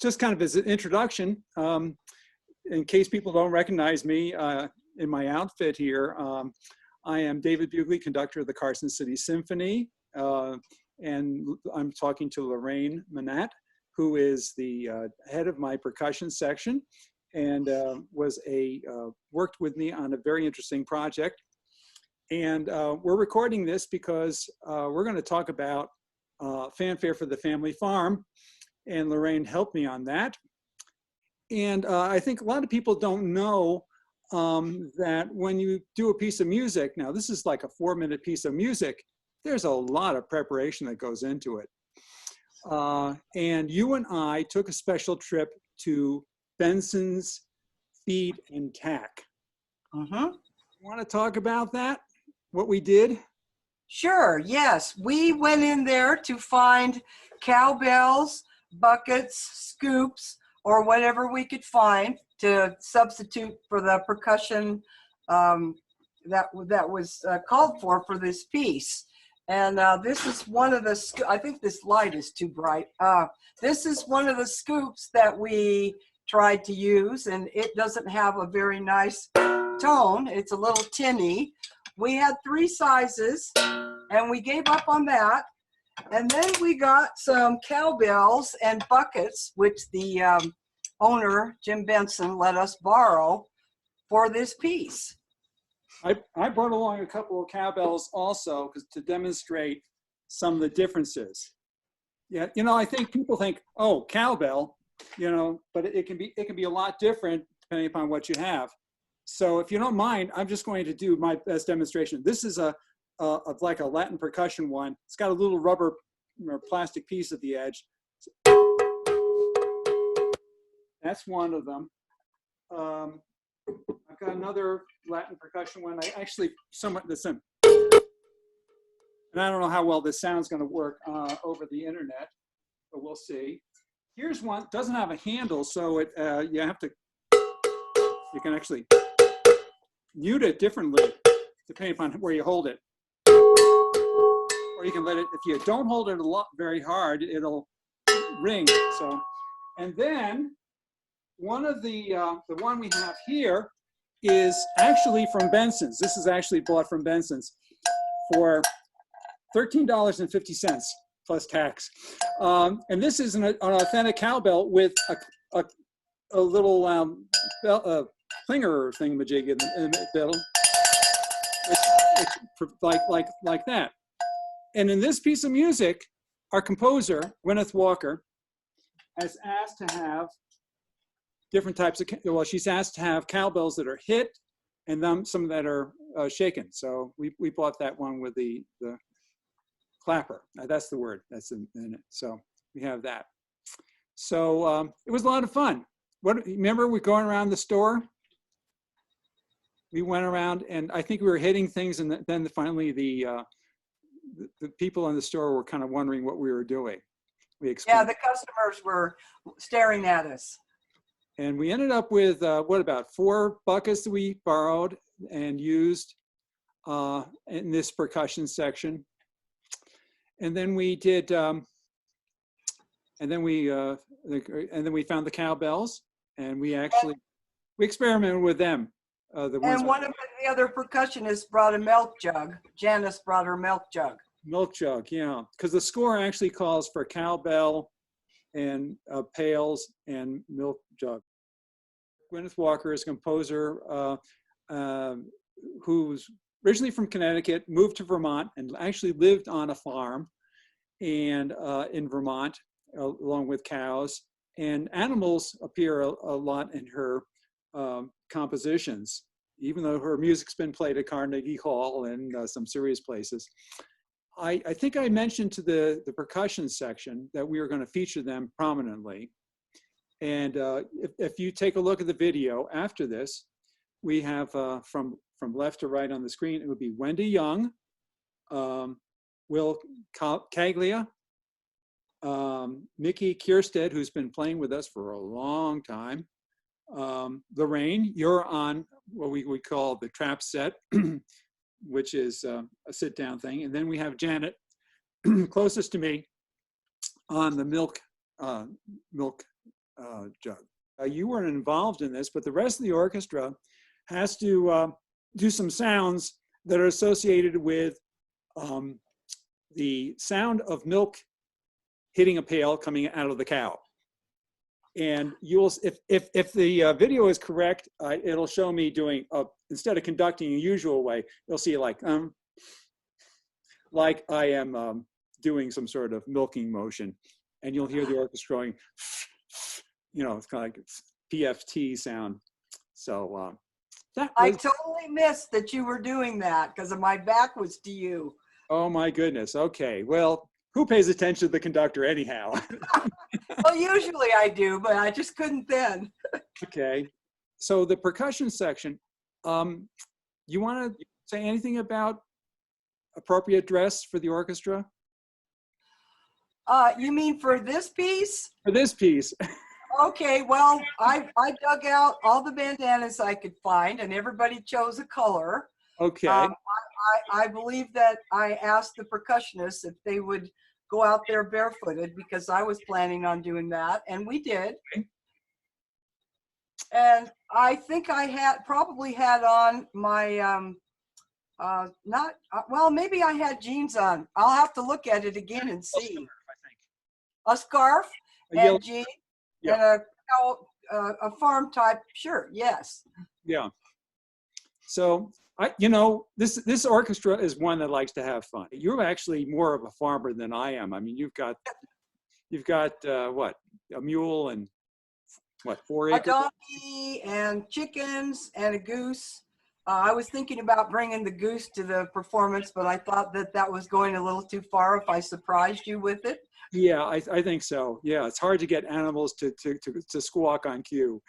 just kind of as an introduction, in case people don't recognize me in my outfit here, I am David Bugley, conductor of the Carson City Symphony, and I'm talking to Lorraine Manat, who is the head of my percussion section, and worked with me on a very interesting project. And we're recording this because we're going to talk about Fanfare for the Family Farm, and Lorraine helped me on that. And I think a lot of people don't know that when you do a piece of music, now this is like a 4-minute piece of music, there's a lot of preparation that goes into it. And you and I took a special trip to Benson's Feed and Tack. You want to talk about that? What we did? Sure, yes. We went in there to find cowbells, buckets, scoops, or whatever we could find to substitute for the percussion that was called for this piece. And this is one of the, I think this light is too bright. This is one of the scoops that we tried to use, and it doesn't have a very nice tone. It's a little tinny. We had 3 sizes, and we gave up on that. And then we got some cowbells and buckets, which the owner, Jim Benson, let us borrow for this piece. I brought along a couple of cowbells also to demonstrate some of the differences. Yeah, you know, I think people think, oh, cowbell, you know, but it can be a lot different depending upon what you have. So if you don't mind, I'm just going to do my best demonstration. This is like a Latin percussion one. It's got a little rubber or plastic piece at the edge. That's one of them. I've got another Latin percussion one. I actually somewhat the same. And I don't know how well this sound's going to work over the internet, but we'll see. Here's one. Doesn't have a handle, so it you can actually mute it differently depending upon where you hold it. Or you can let it, if you don't hold it very hard, it'll ring. So, and then one of the one we have here is actually from Benson's. This is actually bought from Benson's for $13.50 plus tax. And this is an authentic cowbell with a little clinger thingamajig in the middle. It's like that. And in this piece of music, our composer, Gwyneth Walker, has asked to have different types of, well, she's asked to have cowbells that are hit and then some that are shaken. So we bought that one with the clapper. That's the word that's in it. So we have that. So it was a lot of fun. Remember we going around the store? We went around and I think we were hitting things, and then finally the people in the store were kind of wondering what we were doing. Yeah, the customers were staring at us. And we ended up with, what, about 4 buckets that we borrowed and used in this percussion section. And then we did, and then we found the cowbells, and we experimented with them. And one of the other percussionists brought a milk jug. Janice brought her milk jug. Milk jug, yeah. Because the score actually calls for cowbell and pails and milk jug. Gwyneth Walker is a composer who's originally from Connecticut, moved to Vermont, and actually lived on a farm and in Vermont, along with cows. And animals appear a lot in her compositions, even though her music's been played at Carnegie Hall and some serious places. I think I mentioned to the percussion section that we were going to feature them prominently. And if you take a look at the video after this, we have from left to right on the screen, it would be Wendy Young, Will Caglia, Mickey Kierstead, who's been playing with us for a long time. Lorraine, you're on what we would call the trap set, which is a sit-down thing. And then we have Janet, closest to me, on the milk Jug. You weren't involved in this, but the rest of the orchestra has to do some sounds that are associated with the sound of milk hitting a pail coming out of the cow. And you'll, if the video is correct, it'll show me doing, instead of conducting a usual way, you'll see like I am doing some sort of milking motion, and you'll hear the orchestra going, you know, it's kind of like PFT sound. So I totally missed that you were doing that because my back was to you. Oh my goodness. Okay. Well, who pays attention to the conductor anyhow? Well, usually I do, but I just couldn't then. Okay. So the percussion section, you want to say anything about appropriate dress for the orchestra? You mean for this piece? For this piece. Okay, well, I dug out all the bandanas I could find, and everybody chose a color. Okay. I believe that I asked the percussionists if they would go out there barefooted because I was planning on doing that, and we did. Okay. And I think I probably had on my well, maybe I had jeans on. I'll have to look at it again and see. A scarf and jeans. Yeah. And a farm type shirt, yes. Yeah. So you know, this orchestra is one that likes to have fun. You're actually more of a farmer than I am. I mean, you've got what, a mule and what, 4 acres? A donkey and chickens and a goose. I was thinking about bringing the goose to the performance, but I thought that was going a little too far if I surprised you with it. Yeah, I think so. Yeah, it's hard to get animals to squawk on cue.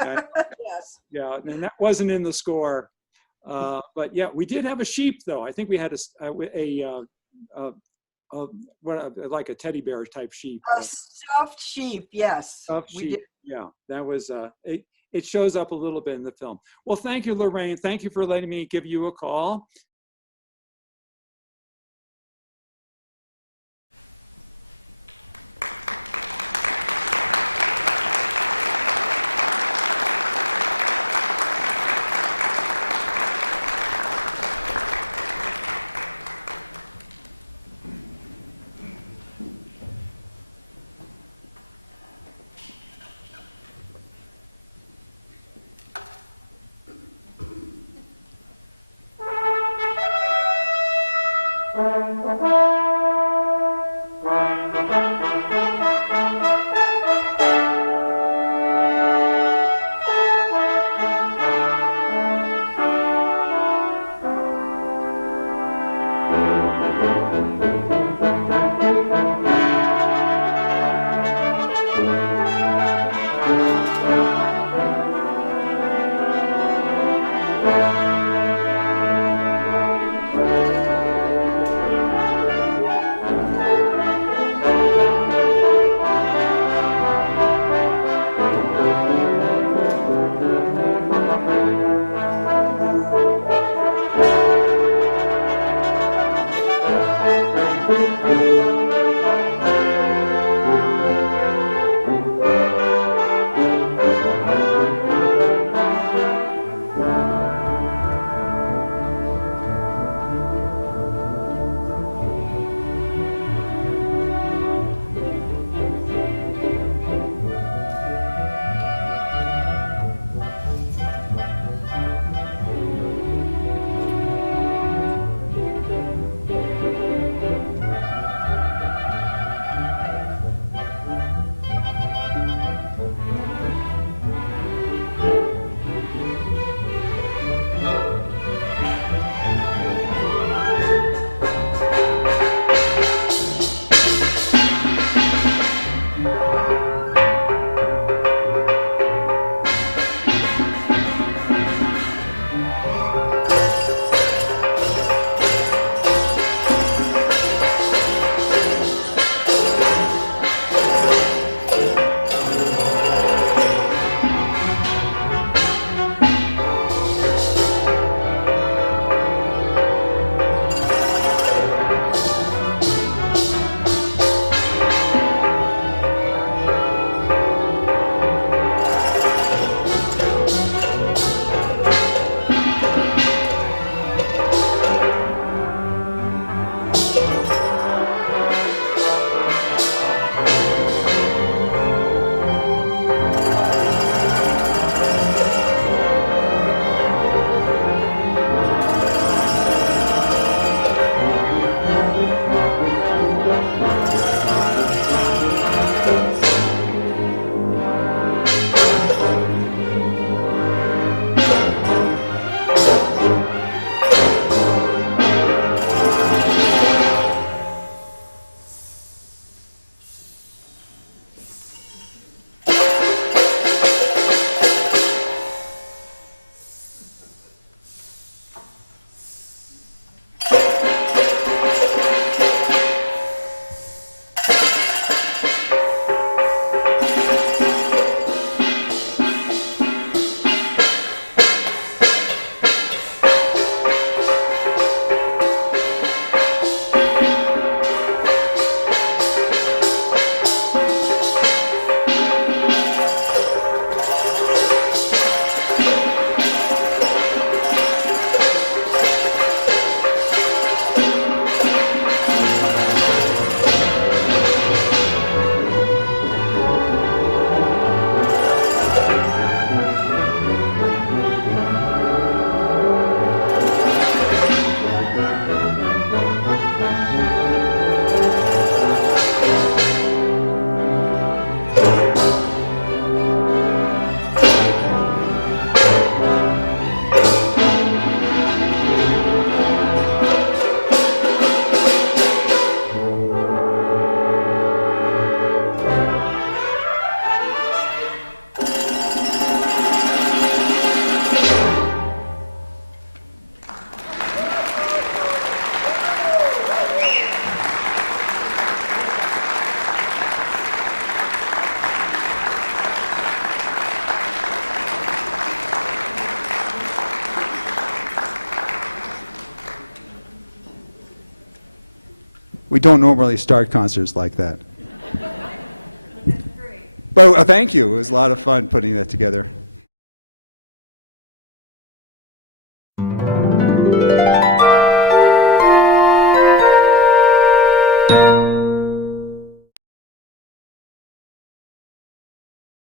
Yes. Yeah, and that wasn't in the score. But yeah, we did have a sheep though. I think we had like a teddy bear type sheep. A stuffed sheep, yes. Stuffed sheep. Yeah, that was it shows up a little bit in the film. Well, thank you, Lorraine. Thank you for letting me give you a call. We don't normally start concerts like that. That's great. But thank you. It was a lot of fun putting that together.